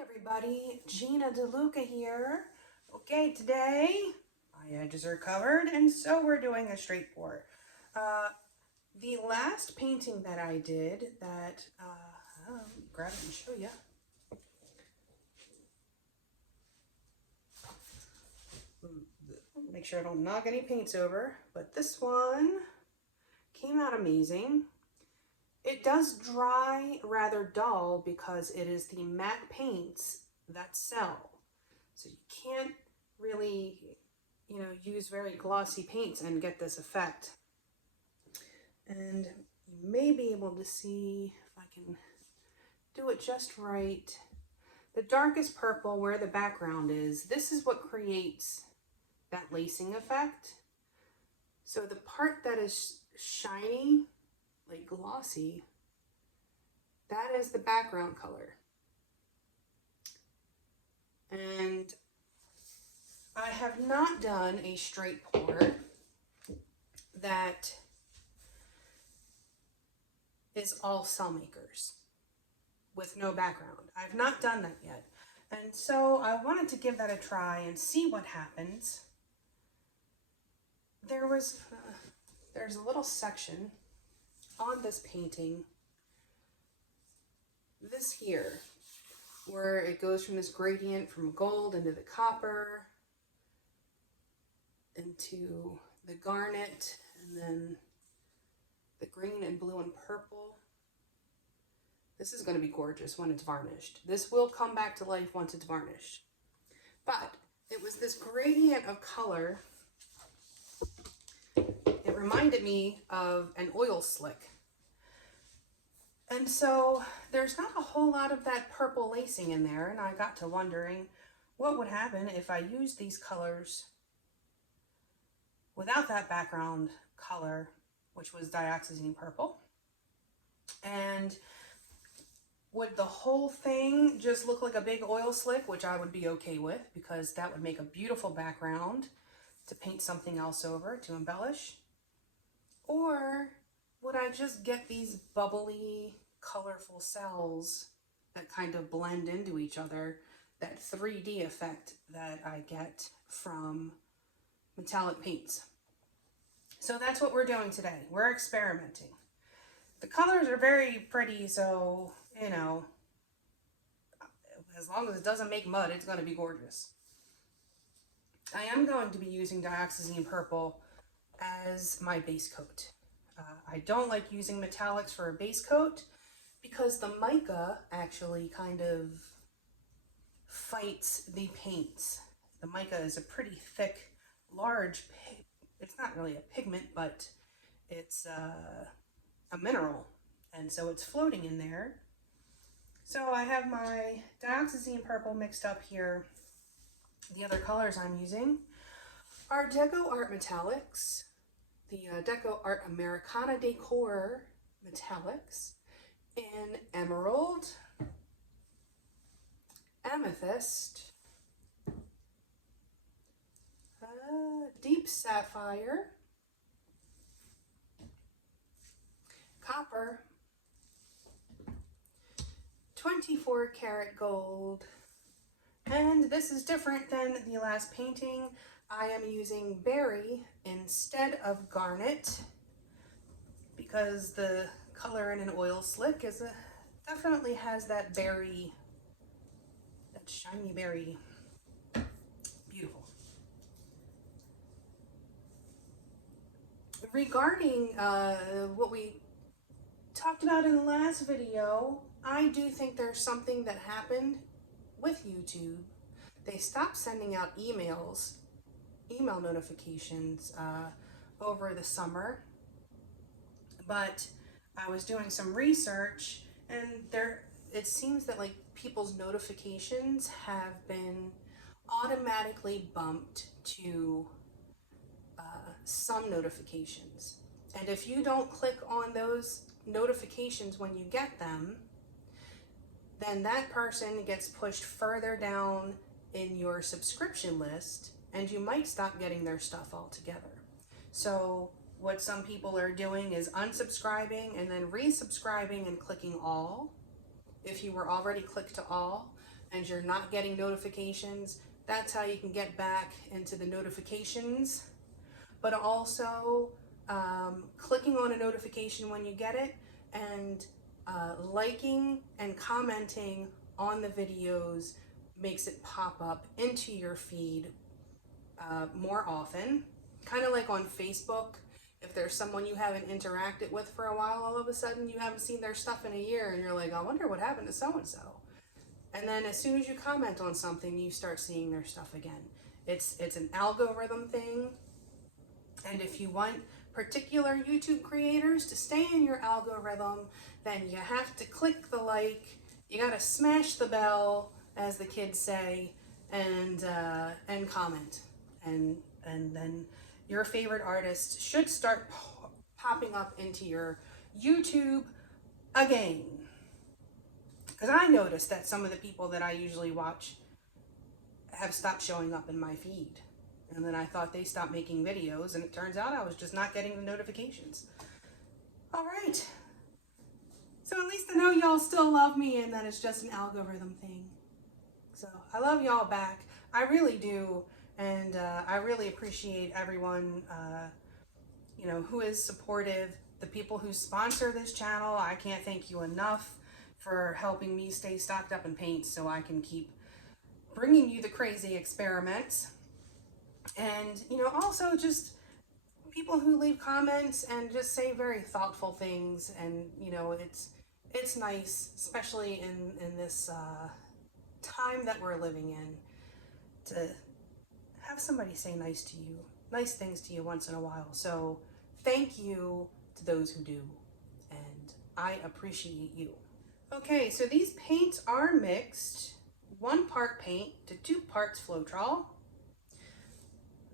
Everybody, Gina DeLuca here. Okay, today my edges are covered and so we're doing a straight pour. The last painting that I did that, let me grab it and show you. Make sure I don't knock any paints over, but this one came out amazing. It does dry rather dull because it is the matte paints that sell. So you can't really, use very glossy paints and get this effect. And you may be able to see if I can do it just right. The darkest purple where the background is, this is what creates that lacing effect. So the part that is shiny, like glossy, that is the background color. And I have not done a straight pour that is all cell makers with no background. I've not done that yet. And so I wanted to give that a try and see what happens. There's a little section on this painting, this here, where it goes from this gradient from gold into the copper, into the garnet, and then the green and blue and purple. This is going to be gorgeous when it's varnished. This will come back to life once it's varnished. But it was this gradient of color. It reminded me of an oil slick. And so there's not a whole lot of that purple lacing in there, and I got to wondering what would happen if I used these colors without that background color, which was Dioxazine Purple. And would the whole thing just look like a big oil slick, which I would be okay with because that would make a beautiful background to paint something else over to embellish? Or would I just get these bubbly, colorful cells that kind of blend into each other, that 3D effect that I get from metallic paints? So that's what we're doing today. We're experimenting. The colors are very pretty, so, as long as it doesn't make mud, it's going to be gorgeous. I am going to be using Dioxazine Purple as my base coat. I don't like using metallics for a base coat because the mica actually kind of fights the paints. The mica is a pretty thick, large, it's not really a pigment, but it's a mineral, and so it's floating in there. So I have my Dioxazine Purple mixed up here. The other colors I'm using are DecoArt Metallics, the DecoArt Americana Decor Metallics in Emerald, Amethyst, Deep Sapphire, Copper, 24 karat gold, and this is different than the last painting. I am using berry instead of garnet because the color in an oil slick definitely has that berry, that shiny berry. Beautiful. Regarding what we talked about in the last video, I do think there's something that happened with YouTube. They stopped sending out email notifications over the summer, but I was doing some research and it seems that like people's notifications have been automatically bumped to some notifications. And if you don't click on those notifications when you get them, then that person gets pushed further down in your subscription list and you might stop getting their stuff altogether. So what some people are doing is unsubscribing and then resubscribing and clicking all. If you were already clicked to all, and you're not getting notifications, that's how you can get back into the notifications. But also clicking on a notification when you get it, and liking and commenting on the videos makes it pop up into your feed more often. Kind of like on Facebook, if there's someone you haven't interacted with for a while, all of a sudden you haven't seen their stuff in a year and you're like, I wonder what happened to so-and-so. And then as soon as you comment on something, you start seeing their stuff again. It's an algorithm thing. And if you want particular YouTube creators to stay in your algorithm, then you have to click the like, you gotta smash the bell, as the kids say, and comment. And then your favorite artist should start popping up into your YouTube again. Because I noticed that some of the people that I usually watch have stopped showing up in my feed. And then I thought they stopped making videos, and it turns out I was just not getting the notifications. All right. So at least I know y'all still love me and that it's just an algorithm thing. So I love y'all back. I really do. And I really appreciate everyone, you know, who is supportive. The people who sponsor this channel, I can't thank you enough for helping me stay stocked up in paint so I can keep bringing you the crazy experiments. And, you know, also just people who leave comments and just say very thoughtful things. And, you know, it's nice, especially in this time that we're living in, to have somebody say nice things to you once in a while. So thank you to those who do, and I appreciate you. Okay, so these paints are mixed, 1 part paint to 2 parts Floetrol.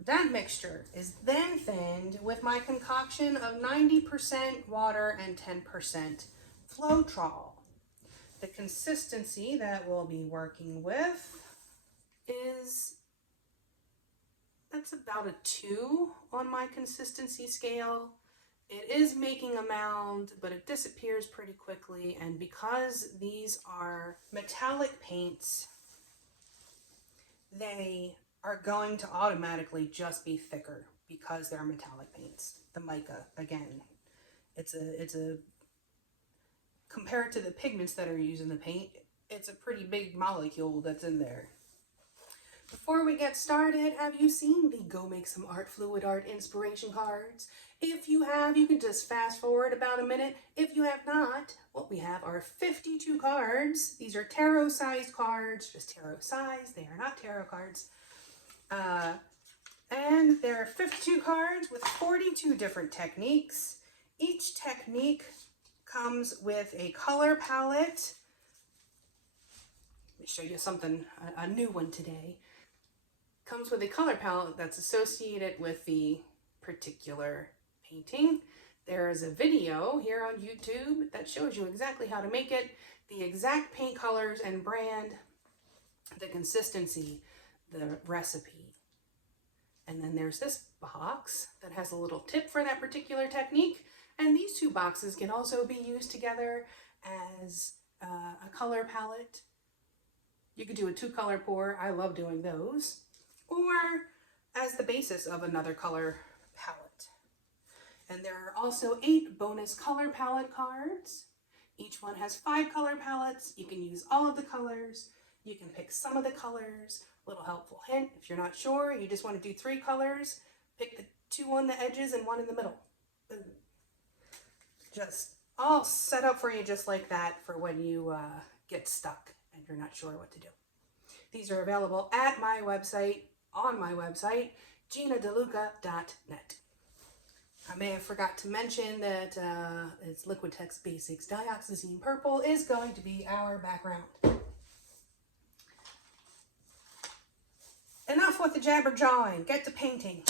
That mixture is then thinned with my concoction of 90% water and 10% Floetrol. The consistency that we'll be working with is, that's about a 2 on my consistency scale. It is making a mound, but it disappears pretty quickly. And because these are metallic paints, they are going to automatically just be thicker because they're metallic paints. The mica, again, it's a compared to the pigments that are used in the paint, it's a pretty big molecule that's in there. Before we get started, have you seen the Go Make Some Art Fluid Art inspiration cards? If you have, you can just fast forward about a minute. If you have not, what we have are 52 cards. These are tarot-sized cards, just tarot size. They are not tarot cards. And there are 52 cards with 42 different techniques. Each technique comes with a color palette. Let me show you something, a new one today. Comes with a color palette that's associated with the particular painting. There is a video here on YouTube that shows you exactly how to make it, the exact paint colors and brand, the consistency, the recipe. And then there's this box that has a little tip for that particular technique. And these 2 boxes can also be used together as a color palette. You could do a 2-color pour. I love doing those. Or as the basis of another color palette. And there are also 8 bonus color palette cards. Each one has 5 color palettes. You can use all of the colors. You can pick some of the colors. Little helpful hint, if you're not sure, you just want to do 3 colors, pick the 2 on the edges and 1 in the middle. Boom. Just all set up for you just like that for when you get stuck and you're not sure what to do. These are available at my website, on my website, ginadeluca.net. I may have forgot to mention that it's Liquitex Basics Dioxazine Purple is going to be our background. Enough with the jabber jawing, get to painting.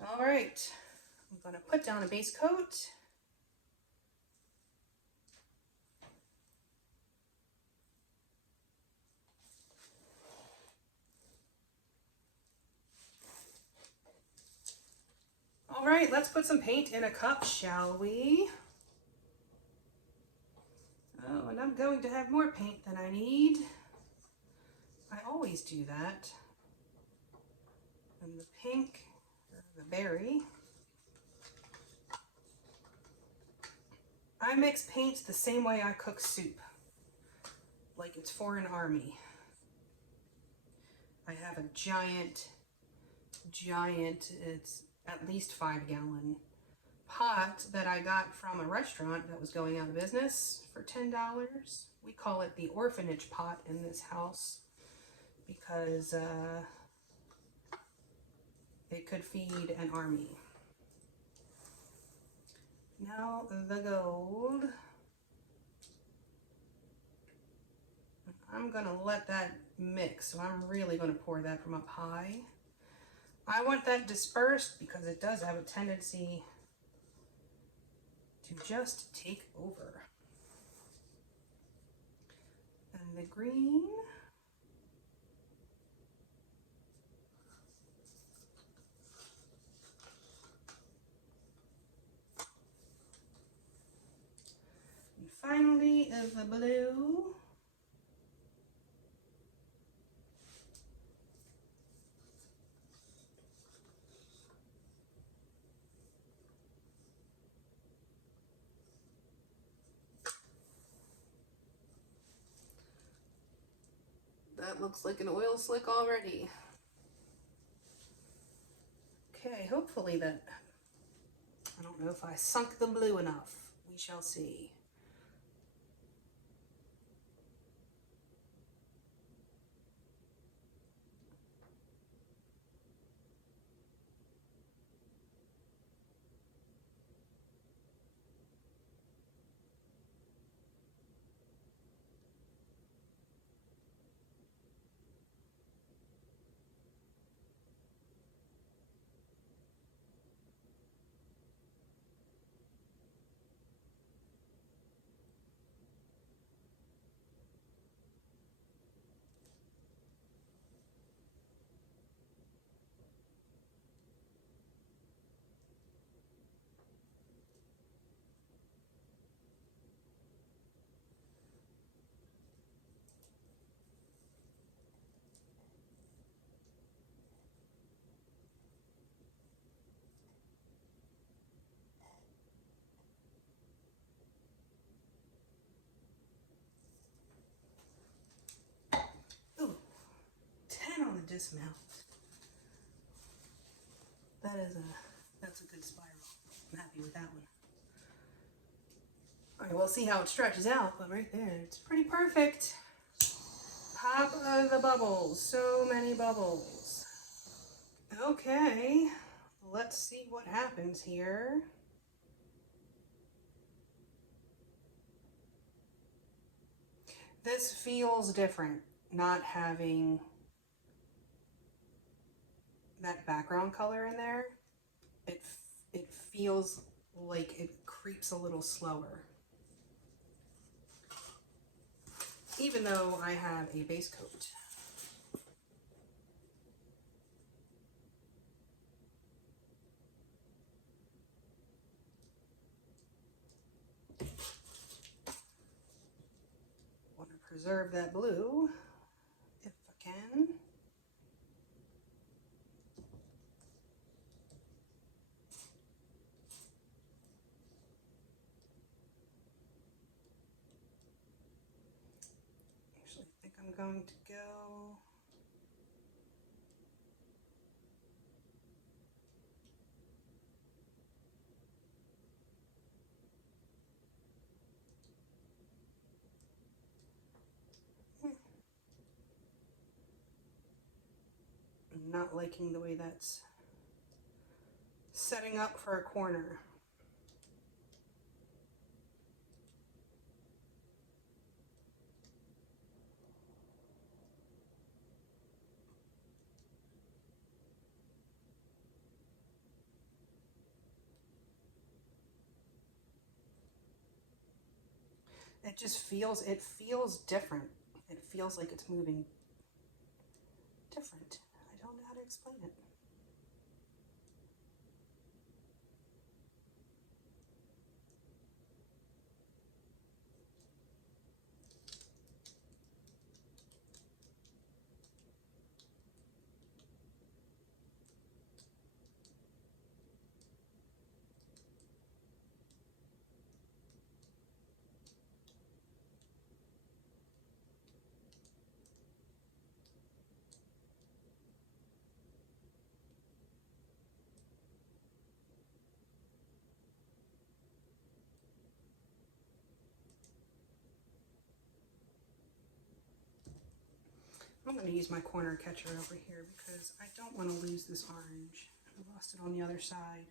All right, I'm gonna put down a base coat. All right, let's put some paint in a cup, shall we? Oh, and I'm going to have more paint than I need. I always do that. And the pink, or the berry. I mix paints the same way I cook soup, like it's for an army. I have a giant, it's at least 5-gallon pot that I got from a restaurant that was going out of business for $10. We call it the orphanage pot in this house because it could feed an army. Now the gold. I'm gonna let that mix, so I'm really gonna pour that from up high. I want that dispersed because it does have a tendency to just take over. And the green. And finally is the blue. That looks like an oil slick already. Okay, hopefully that, I don't know if I sunk the blue enough. We shall see. Ooh, 10 on the dismount. That's a good spiral. I'm happy with that one. All right, we'll see how it stretches out, but right there, it's pretty perfect. Pop of the bubbles, so many bubbles. Okay, let's see what happens here. This feels different, not having that background color in there. It feels like it creeps a little slower. Even though I have a base coat. Want to preserve that blue if I can. Actually, I think I'm going to go I'm not liking the way that's setting up for a corner. It just feels, it feels different. It feels like it's moving different. I don't know how to explain it. I'm going to use my corner catcher over here because I don't want to lose this orange. I lost it on the other side.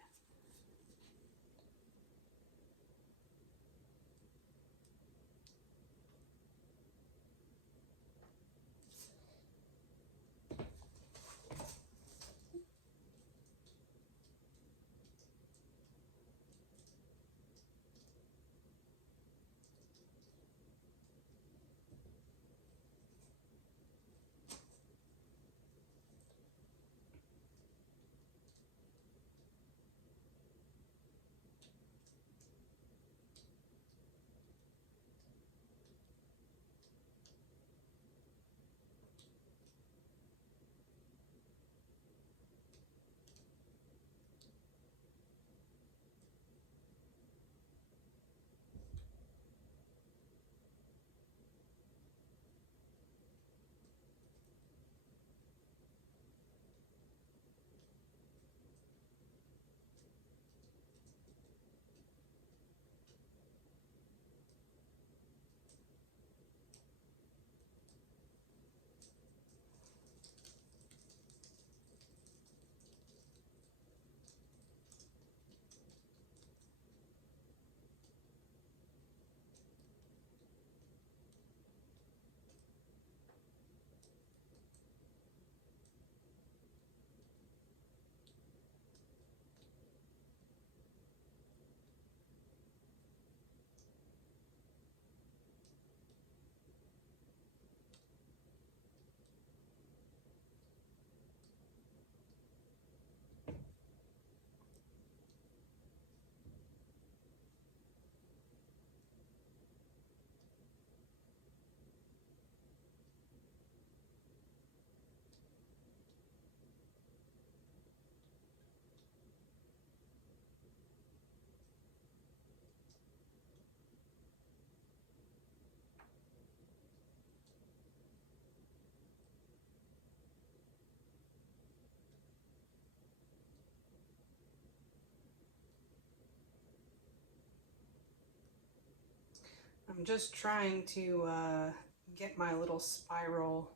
I'm just trying to get my little spiral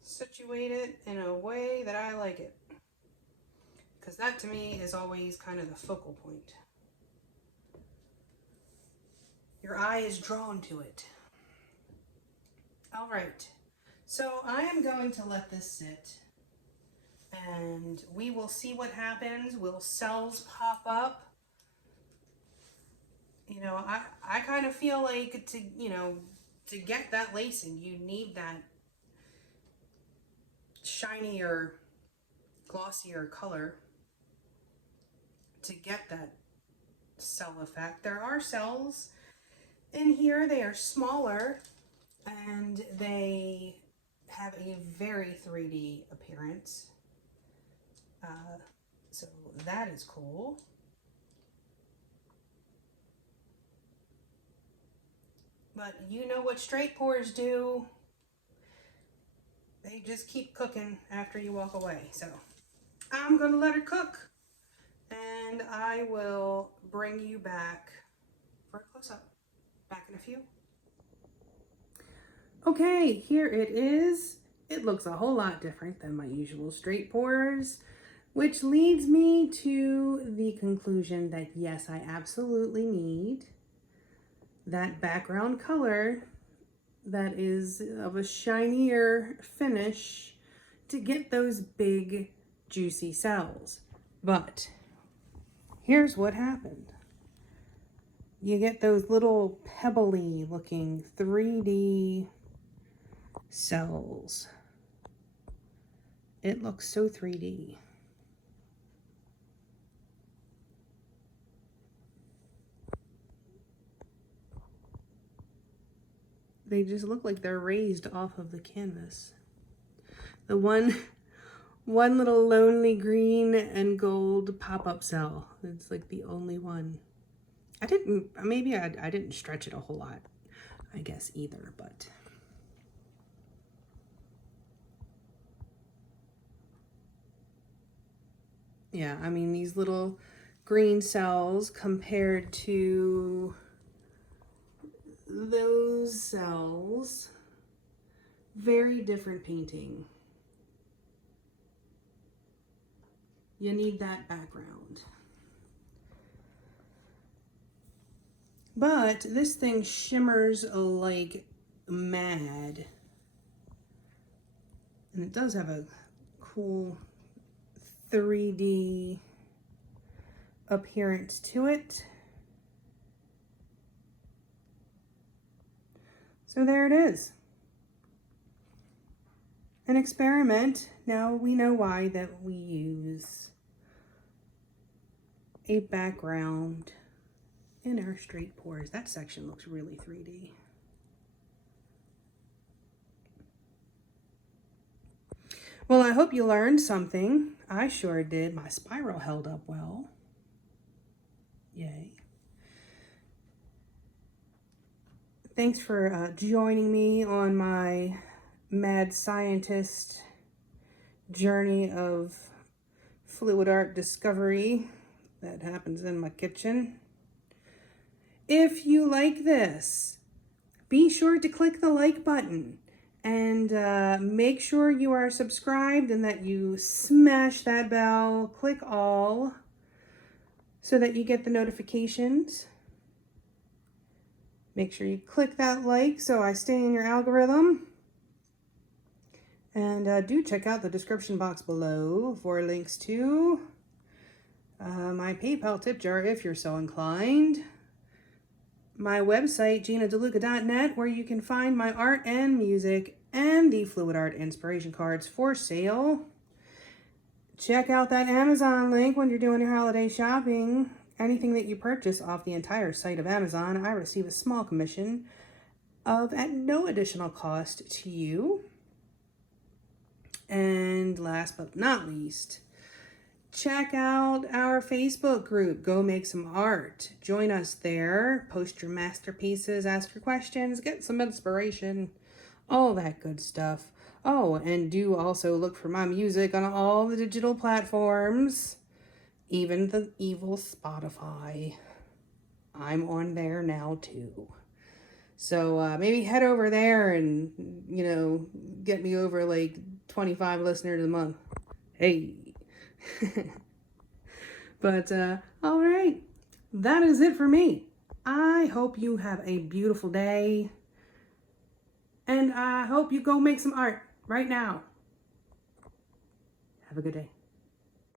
situated in a way that I like it. Because that to me is always kind of the focal point. Your eye is drawn to it. All right, so I am going to let this sit and we will see what happens. Will cells pop up? You know, I kind of feel like to get that lacing, you need that shinier, glossier color to get that cell effect. There are cells in here, they are smaller and they have a very 3D appearance. So that is cool. But you know what straight pours do. They just keep cooking after you walk away. So I'm gonna let her cook and I will bring you back for a close-up. Back in a few. Okay, here it is. It looks a whole lot different than my usual straight pours, which leads me to the conclusion that yes, I absolutely need that background color that is of a shinier finish to get those big juicy cells. But here's what happened. You get those little pebbly looking 3D cells. It looks so 3D. They just look like they're raised off of the canvas. The one little lonely green and gold pop-up cell. It's like the only one. I didn't stretch it a whole lot, I guess, either, but yeah, I mean, these little green cells compared to those cells very different painting. You need that background. But this thing shimmers like mad. And it does have a cool 3D appearance to it. So there it is. An experiment. Now we know why that we use a background in our straight pours. That section looks really 3D. Well, I hope you learned something. I sure did. My spiral held up well. Yay. Thanks for joining me on my mad scientist journey of fluid art discovery that happens in my kitchen. If you like this, be sure to click the like button and make sure you are subscribed and that you smash that bell, click all, so that you get the notifications. Make sure you click that like so I stay in your algorithm. And do check out the description box below for links to my PayPal tip jar if you're so inclined. My website, GinaDeLuca.net, where you can find my art and music and the fluid art inspiration cards for sale. Check out that Amazon link when you're doing your holiday shopping. Anything that you purchase off the entire site of Amazon, I receive a small commission of at no additional cost to you. And last but not least, check out our Facebook group, Go Make Some Art. Join us there, post your masterpieces, ask your questions, get some inspiration, all that good stuff. Oh, and do also look for my music on all the digital platforms, even the evil Spotify. I'm on there now too. So maybe head over there and, you know, get me over like 25 listeners a month. Hey. But, all right. That is it for me. I hope you have a beautiful day. And I hope you go make some art right now. Have a good day.